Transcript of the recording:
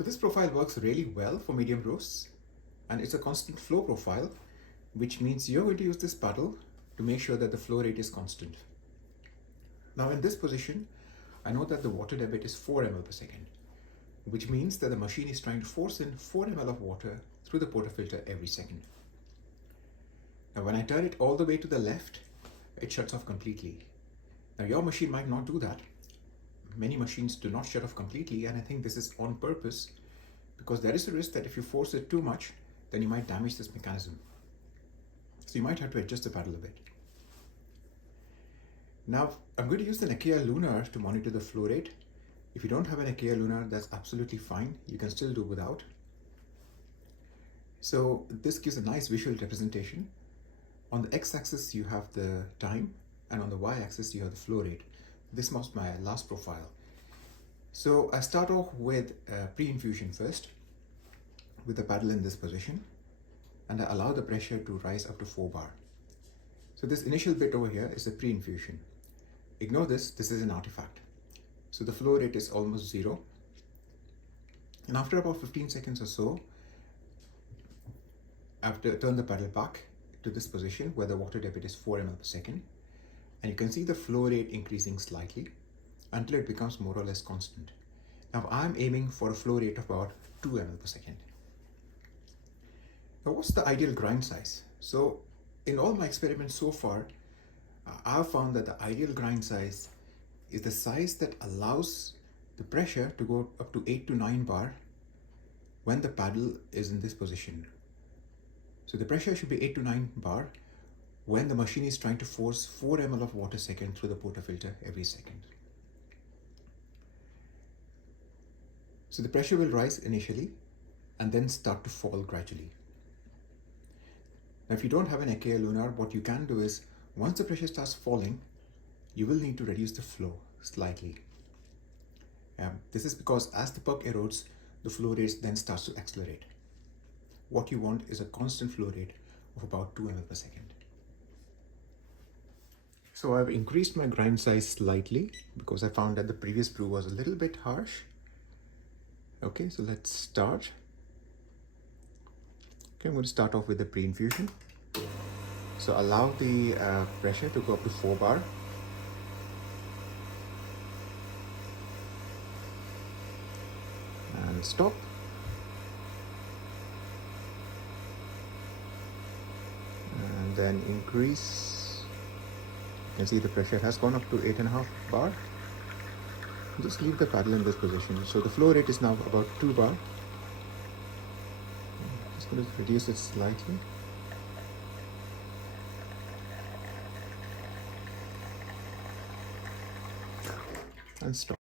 So this profile works really well for medium roasts, and it's a constant flow profile, which means you're going to use this paddle to make sure that the flow rate is constant. Now in this position, I know that the water debit is 4 ml per second, which means that the machine is trying to force in 4 ml of water through the portafilter every second. Now when I turn it all the way to the left, it shuts off completely. Now your machine might not do that. Many machines do not shut off completely, and I think this is on purpose because there is a risk that if you force it too much, then you might damage this mechanism. So you might have to adjust the paddle a bit. Now I'm going to use the Nokia Lunar to monitor the flow rate. If you don't have an Nokia Lunar, that's absolutely fine. You can still do without. So this gives a nice visual representation. On the x-axis you have the time, and on the y-axis you have the flow rate. This was my last profile. So I start off with pre-infusion first, with the paddle in this position, and I allow the pressure to rise up to 4 bar. So this initial bit over here is the pre-infusion. Ignore this, this is an artifact. So the flow rate is almost 0. And after about 15 seconds or so, I have to turn the paddle back to this position where the water debit is 4 ml per second. And you can see the flow rate increasing slightly until it becomes more or less constant. Now I'm aiming for a flow rate of about 2 ml per second. Now what's the ideal grind size? So in all my experiments so far, I've found that the ideal grind size is the size that allows the pressure to go up to 8 to 9 bar when the paddle is in this position. So the pressure should be 8 to 9 bar when the machine is trying to force 4 ml of water second through the portafilter every second. So the pressure will rise initially and then start to fall gradually. Now if you don't have an Nokia Lunar, what you can do is, once the pressure starts falling, you will need to reduce the flow slightly. This is because as the puck erodes, the flow rate then starts to accelerate. What you want is a constant flow rate of about 2 ml per second. So I've increased my grind size slightly because I found that the previous brew was a little bit harsh. Okay, so let's start. Okay, I'm going to start off with the pre-infusion. So allow the pressure to go up to 4 bar. And stop. And then increase. You can see the pressure has gone up to 8.5 bar. Just leave the paddle in this position. So the flow rate is now about 2 bar. Just going to reduce it slightly. And stop.